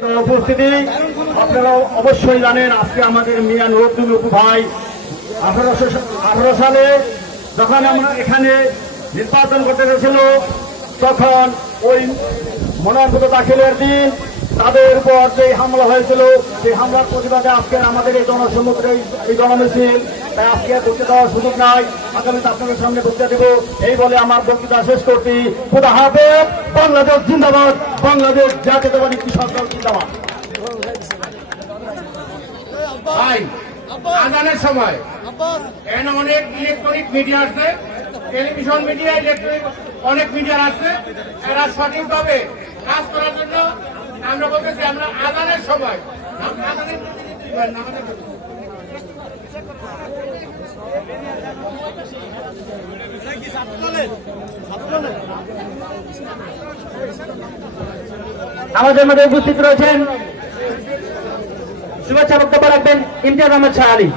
উপস্থিতি আপনারা অবশ্যই জানেন আজকে আমাদের মিয়া নুরুদ্দিন অপু ভাই আঠারোশো আঠারো সালে যখন আমরা এখানে নির্বাচন করতে গেছিল, তখন ওই মনোনয়নপত্র দাখিলের দিন তাদের উপর যে হামলা হয়েছিল, সেই হামলার প্রতিবাদে আজকে আমাদের এই জনসমুদ্র এই জনমিছিল। তাই আজকে বক্তৃতা দেওয়ার সুযোগ নাই আগামীতে আপনাদের সামনে বক্তৃতা দেব এই বলে আমার বক্তৃতা শেষ করছি খুদা হাফেজ বাংলাদেশ জিন্দাবাদ বাংলাদেশ জাতীয়তাবাদী কৃষক দল জিন্দাবাদ ভাই আজানের সময় এখানে অনেক ইলেকট্রনিক মিডিয়া আছে টেলিভিশন মিডিয়া ইলেকট্রনিক অনেক মিডিয়া আছে এরা সঠিকভাবে কাজ করার জন্য আমরা বলতেছি আমরা আদানের সময় হন, আমাদের মধ্যে উপস্থিত রয়েছেন শুভেচ্ছা বক্তব্য রাখবেন ইমতিয়াজ আহমেদ শাহ আলী।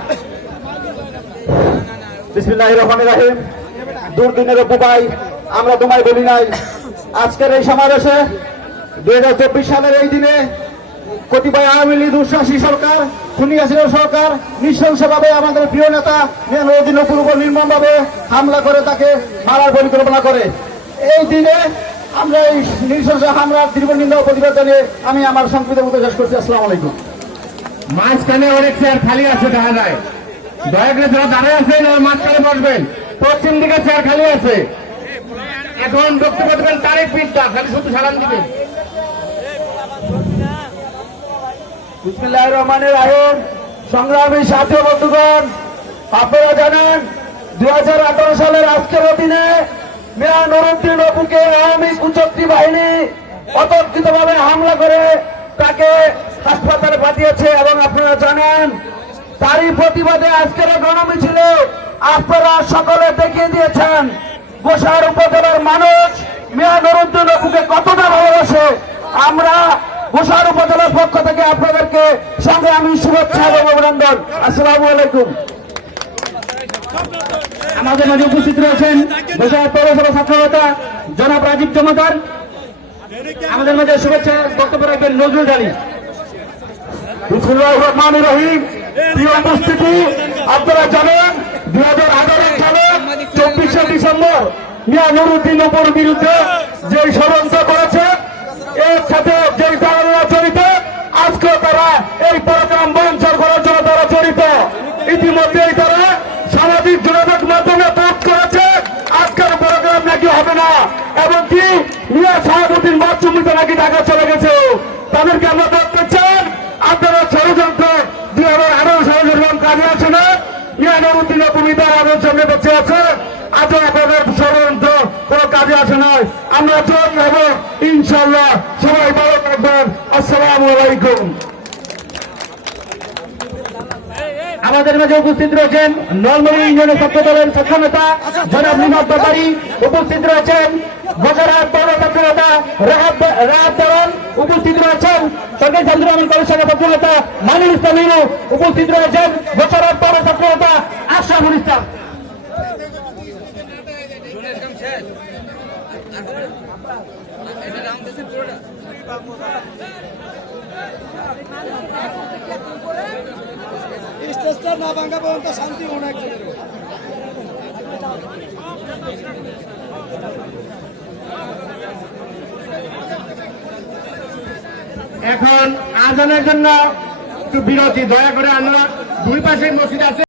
বিসমিল্লাহ রহমান রাহিম। দুর্দিনের উপাই আমরা তোমায় বলি নাই। আজকের এই সমাবেশে দুই হাজার চব্বিশ সালের এই দিনে কতিপয় আওয়ামী লীগ দুঃশাসী সরকার খুনি হাসিনা সরকার, নৃশংসভাবে আমাদের প্রিয় নেতা নদীন পূর্ব নির্মমভাবে হামলা করে তাকে মারার পরিকল্পনা করে। এই দিনে আমরা এই নৃশংস হামলার তীব্র নিন্দা প্রতিবাদ জানিয়ে আমি আমার সংক্ষিপ্ত মতো শেষ করছি। আসসালামু আলাইকুম। মাঝখানে অনেক চেয়ার খালি আছে দেখা যায়। দয়া করে যারা দাঁড়ায় আছেন মাঝখানে বসবেন। পশ্চিম দিকে চেয়ার খালি আছে। এখন বক্তব্য দেবেন তারিখ পিঠটা খালি শুধু সালাম দিবেন। বিসমিল্লাহ রহমানের রাহিম। সংগ্রামী সাথী বন্ধুগণ, আপনারা জানেন, দুই হাজার আঠারো সালের আজকের দিনে মিয়া নুরুদ্দিন অপুকে আওয়ামী কুচক্রী বাহিনী অতর্কিত ভাবে হামলা করে তাকে হাসপাতালে পাঠিয়েছে এবং আপনারা জানেন, তারই প্রতিবাদে আজকের গণমিছিলে আপনারা সকলে দেখিয়ে দিয়েছেন, গোসার উপজেলার মানুষ মিয়া নুরুদ্দিন অপুকে কতটা ভালোবাসে। আমরা গোসার উপজেলার পক্ষ থেকে আপনাদেরকে সঙ্গে আমি শুভেচ্ছা এবং অভিনন্দন। আসসালামু আলাইকুম। আমাদের মাঝে উপস্থিত রয়েছেন বৈশাখ পৌরসভা ছাত্র নেতা জনাব রাজীব জমাদার। আমাদের মাঝে শুভেচ্ছা বক্তব্য রাখবেন নজরুল আলী। রহমান রহিম। উপস্থিতি, আপনারা জানেন হাজার আঠারো সালে চব্বিশে ডিসেম্বর মিয়া নুরুদ্দিন বিরুদ্ধে যে ষড়যন্ত্র করেছে এর সাথে যে দালালরা জড়িত আজকে তারা এই প্রোগ্রাম বঞ্চন করার জন্য তারা জড়িত ইতিমধ্যেই তারা সামাজিক যোগাযোগ মাধ্যমে পোস্ট করেছে আজকের প্রোগ্রাম নাকি হবে না এমনকি মিয়া সাহাবুদ্দিন বাচ্চুমিতে নাকি ঢাকা চলে গেছে তাদেরকে আমরা দেখতে চান আপনারা ষড়যন্ত্র দুই হাজার আঠারো সালে কাজে আছে না? ইয়ানুদ্দিন ভূমিকা আমাদের সামনে বসে আছে। আজও আপনাদের ষড়যন্ত্র কোনো কাজে আসে নাই। আমরা হব ইনশাল্লাহ সবাই ভালো থাকবেন। আলাইকুম। আমাদের মাঝে উপস্থিত রয়েছেন নলমণি ইউনিয়নের ছাত্র দলের ছাত্র নেতা জনাব নিমাদ উপস্থিত রয়েছেন বজরাত পৌর ছাত্র নেতা শাখা ছাত্র নেতা মানির ইসলাম ইনু উপস্থিত রয়েছেন বজরাত পৌর ছাত্র নেতা ইসলাম। শান্তি এখন আজানের জন্য একটু বিরতি দয়া করে আমরা দুই পাশে মসজিদ আছে।